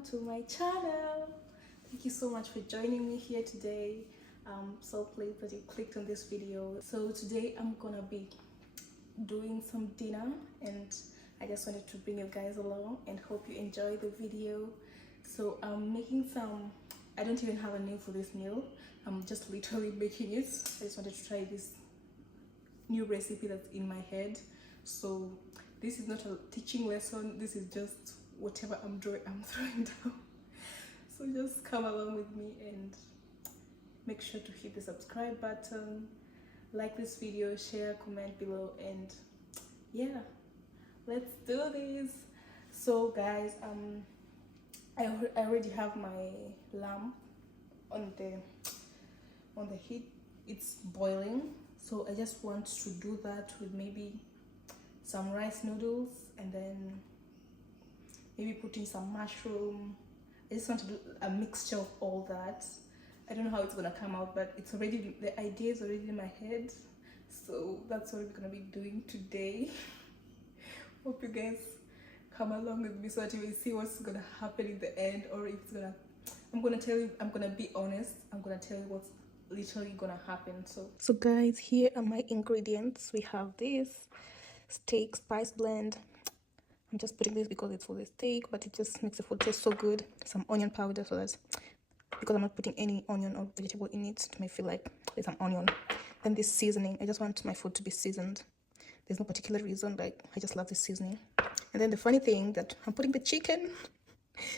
welcome to my channel. Thank you so much for joining me here today. I'm so pleased that you clicked on this video. So today I'm gonna be doing some dinner and I just wanted to bring you guys along and hope you enjoy the video. So I'm making some, I don't even have a name for this meal. I'm just literally making it. I just wanted to try this new recipe that's in my head. So this is not a teaching lesson, this is just whatever I'm throwing down. So just come along with me and make sure to hit the subscribe button, like this video, share, comment below, and yeah, let's do this. So guys, I already have my lamb on the heat. It's boiling, so I just want to do that with maybe some rice noodles and then maybe put in some mushroom. I just want to do a mixture of all that. I don't know how it's gonna come out, but it's already, the idea is already in my head. So that's what we're gonna be doing today. Hope you guys come along with me so that you will see what's gonna happen in the end, or if it's gonna, I'm gonna be honest, I'm gonna tell you what's literally gonna happen. So guys, here are my ingredients. We have this steak spice blend. I'm just putting this because it's for the steak, but it just makes the food taste so good. Some onion powder, so that's because I'm not putting any onion or vegetable in it, it may feel like there's some onion. Then this seasoning, I just want my food to be seasoned. There's no particular reason, like I just love this seasoning. And then the funny thing that I'm putting the chicken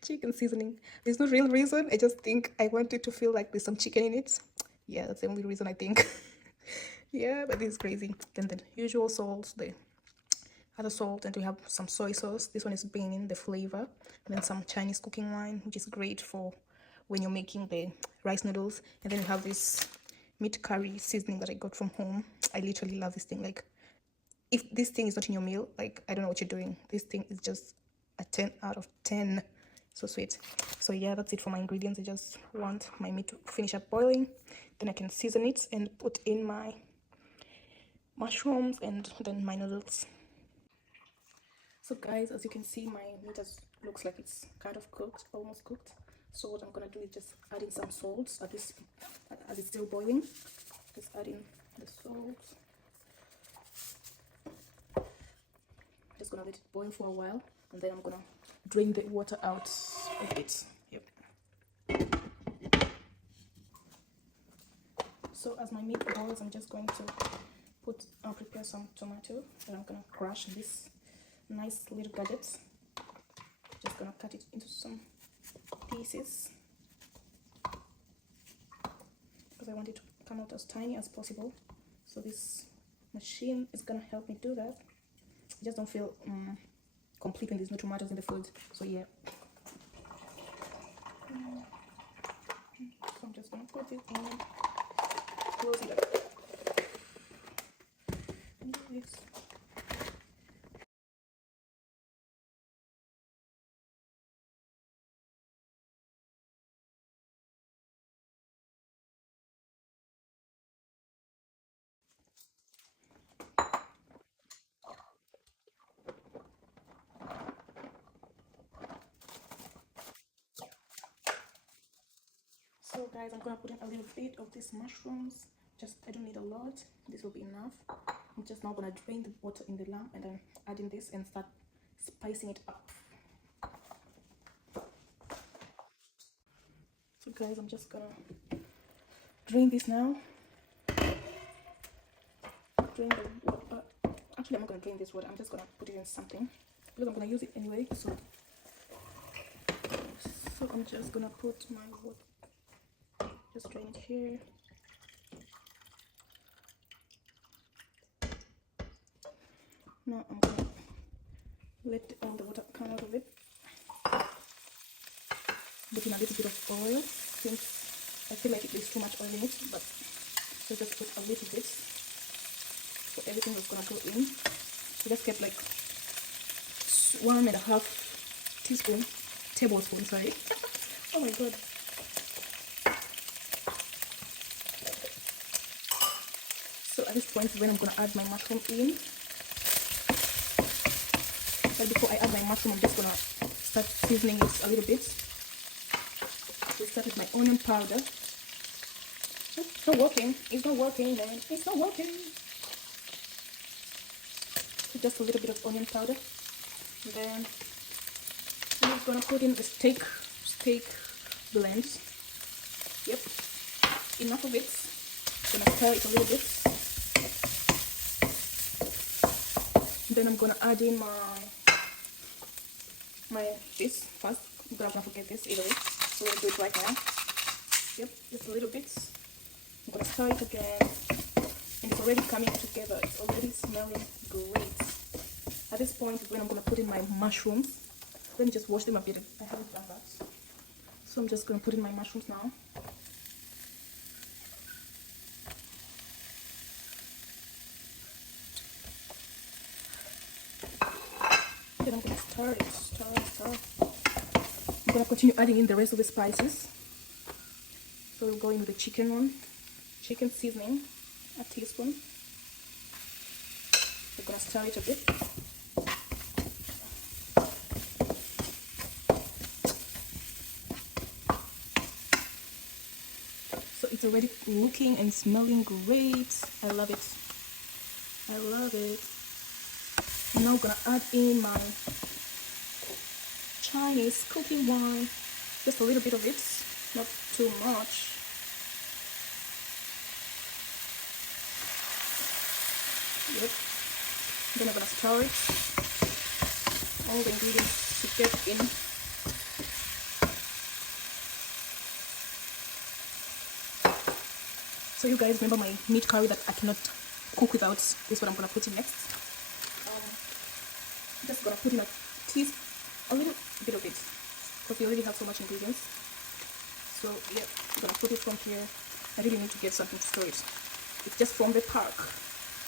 seasoning. There's no real reason, I just think I want it to feel like there's some chicken in it. Yeah, that's the only reason I think. Yeah, but this is crazy. Then the usual salt, the other salt, and we have some soy sauce. This one is bringing in the flavor. And then some Chinese cooking wine, which is great for when you're making the rice noodles. And then we have this meat curry seasoning that I got from home. I literally love this thing. Like, if this thing is not in your meal, like, I don't know what you're doing. This thing is just a 10 out of 10. So sweet. So yeah, that's it for my ingredients. I just want my meat to finish up boiling, then I can season it and put in my mushrooms and then my noodles. So guys, as you can see, my meat looks like it's kind of cooked, almost cooked. So what I'm gonna do is just add in some salt as it's still boiling. Just add in the salt. Just gonna let it boil for a while, and then I'm gonna drain the water out of it. Yep. So as my meat boils, I'm just going to prepare some tomato, and I'm gonna crush this nice little gadgets. Just gonna cut it into some pieces because I want it to come out as tiny as possible. So this machine is gonna help me do that. I just don't feel complete when there's no tomatoes in the food. So yeah. So I'm just gonna put it in, close it up. Yes. So guys, I'm gonna put in a little bit of these mushrooms. I don't need a lot. This will be enough. I'm just now gonna drain the water in the lamb and then add in this and start spicing it up. So guys, I'm just gonna drain this now. Drain the water. Actually, I'm not gonna drain this water. I'm just gonna put it in something because I'm gonna use it anyway. So I'm just gonna put my water. Just drain it here. Now I'm gonna let all the water come out of it. Put in a little bit of oil since I feel like there's too much oil in it, but so just put a little bit. So everything was gonna go in. I just kept like 1.5 tablespoon, sorry. Oh my god. So at this point is when I'm gonna add my mushroom in. But before I add my mushroom, I'm just gonna start seasoning it a little bit. We start with my onion powder. It's not working. It's not working, man. It's not working. So just a little bit of onion powder. And then I'm just gonna put in the steak blend. Yep. Enough of it. Gonna stir it a little bit. And then I'm gonna add in this first. I'm gonna forget this either way. So we'll do it right now. Yep, just a little bit. I'm gonna stir it again. And it's already coming together. It's already smelling great. At this point is when I'm gonna put in my mushrooms. Let me just wash them a bit. I haven't done that. So I'm just gonna put in my mushrooms now. Then I'm gonna stir it. I'm gonna continue adding in the rest of the spices. So we'll go in with the chicken one. Chicken seasoning, a teaspoon. We're gonna stir it a bit. So it's already looking and smelling great. I love it. I love it. I'm now gonna add in my Chinese cooking wine. Just a little bit of it, not too much. Yep. Then I'm gonna stir it. All the ingredients to get in. So you guys remember my meat curry that I cannot cook without? This is what I'm gonna put in next. I'm just gonna put in a little bit of it because we already have so much ingredients. So yeah, I'm gonna put it from here. I really need to get something to store it. It's just from the park.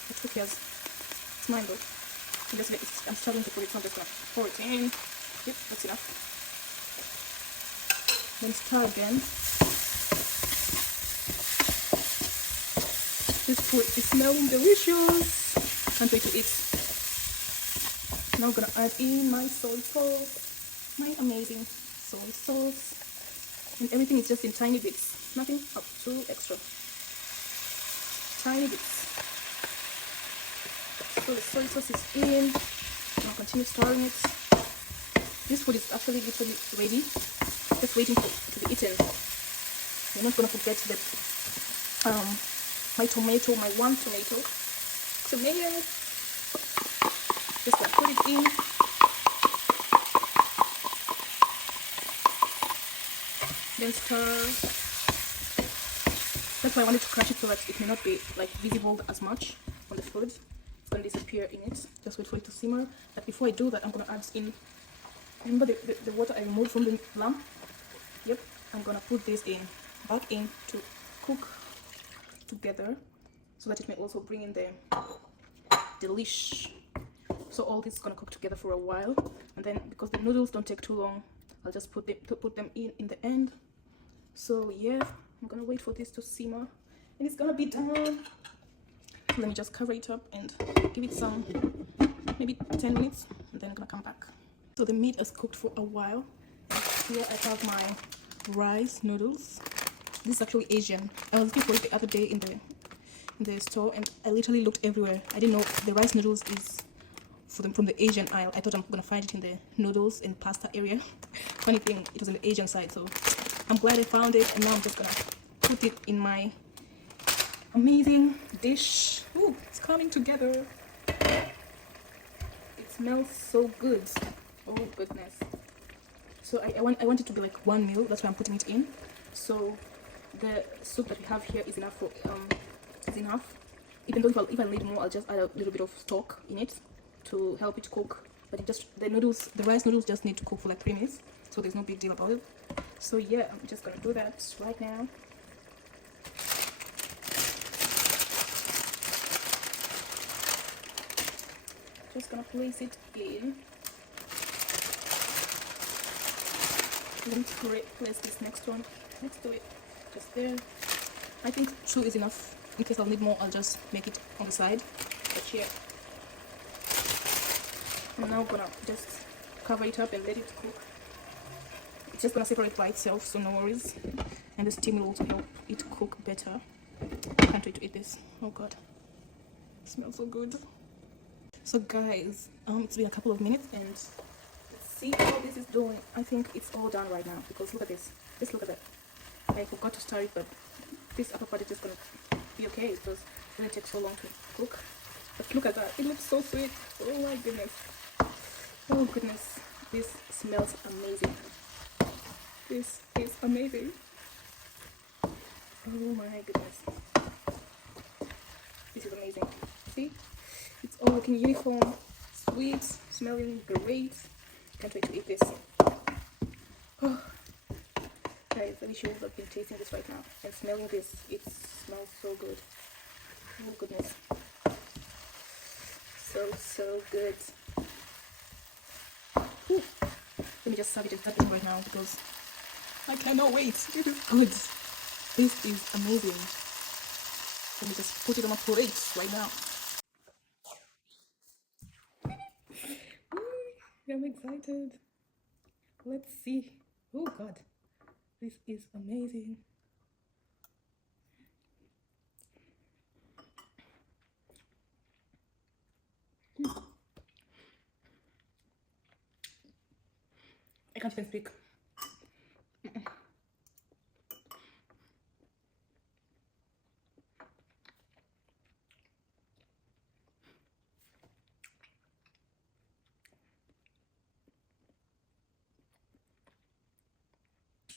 But who cares? It's mine though. I'm struggling to put it, so I'm just gonna pour it in. Yep, that's enough. Then stir again. This food is smelling delicious. Can't wait to eat. Now I'm gonna add in my soy sauce, my amazing soy sauce, and everything is just in tiny bits, nothing up too extra, tiny bits. So the soy sauce is in. I'll continue stirring it. This food is actually literally ready, just waiting to be eaten. You're not gonna forget the my one tomato. Just gonna put it in. Then stir. That's why I wanted to crush it so that it may not be like visible as much on the food. It's gonna disappear in it. Just wait for it to simmer. But before I do that, I'm gonna add in. Remember the water I removed from the lamb? Yep. I'm gonna put this back in to cook together, so that it may also bring in the delish. So all this is gonna cook together for a while, and then because the noodles don't take too long, I'll just put them in the end. So yeah, I'm gonna wait for this to simmer, and it's gonna be done. So let me just cover it up and give it some maybe 10 minutes, and then I'm gonna come back. So the meat is cooked for a while. Here I have my rice noodles. This is actually Asian. I was looking for it the other day in the store, and I literally looked everywhere. I didn't know the rice noodles is from the Asian aisle. I thought I'm gonna find it in the noodles and pasta area. Funny thing, it was on the Asian side, so I'm glad I found it, and now I'm just gonna put it in my amazing dish. Ooh, it's coming together. It smells so good. Oh goodness. So I want it to be like one meal. That's why I'm putting it in. So the soup that we have here is enough for even though if I need more, I'll just add a little bit of stock in it to help it cook. But the rice noodles just need to cook for like 3 minutes, so there's no big deal about it. So yeah, I'm just gonna do that right now. Just gonna place it in. Let me place this next one next to it, just there. I think 2 is enough. In case I'll need more, I'll just make it on the side. But here, I'm now gonna just cover it up and let it cook It's just gonna separate by itself, so no worries. And the steam will also help it cook better. I can't wait to eat this. Oh god, it smells so good. So guys, it's been a couple of minutes and let's see how this is doing. I think it's all done right now because look at this. Just look at that. I forgot to stir it, but this upper part is just gonna be okay because it really takes so long to cook. But look at that, it looks so sweet. Oh my goodness. Oh goodness, this smells amazing. This is amazing. Oh my goodness. This is amazing. See? It's all looking uniform, sweet, smelling great. Can't wait to eat this. Oh. Guys, I wish you would have been tasting this right now and smelling this. It smells so good. Oh goodness. So good. Ooh. Let me just serve it exactly right now because I cannot wait. This is good. This is amazing. Let me just put it on my plate right now. I'm excited. Let's see. Oh god, this is amazing. I can't even speak.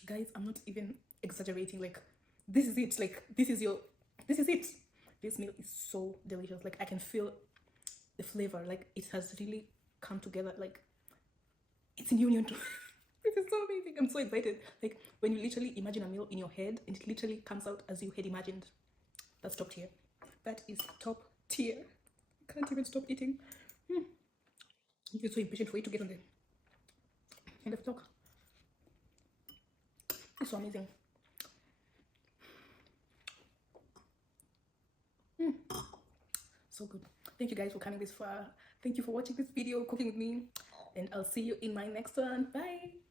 Guys, I'm not even exaggerating. Like, this is it. Like, this is it. This meal is so delicious. Like, I can feel the flavor. Like, it has really come together. Like, it's in union too. This is so amazing. I'm so excited. Like, when you literally imagine a meal in your head and it literally comes out as you had imagined. That's top tier. That is top tier. I can't even stop eating. I'm so impatient for it to get on the end of talk. It's so amazing. So good. Thank you guys for coming this far. Thank you for watching this video, cooking with me, and I'll see you in my next one. Bye.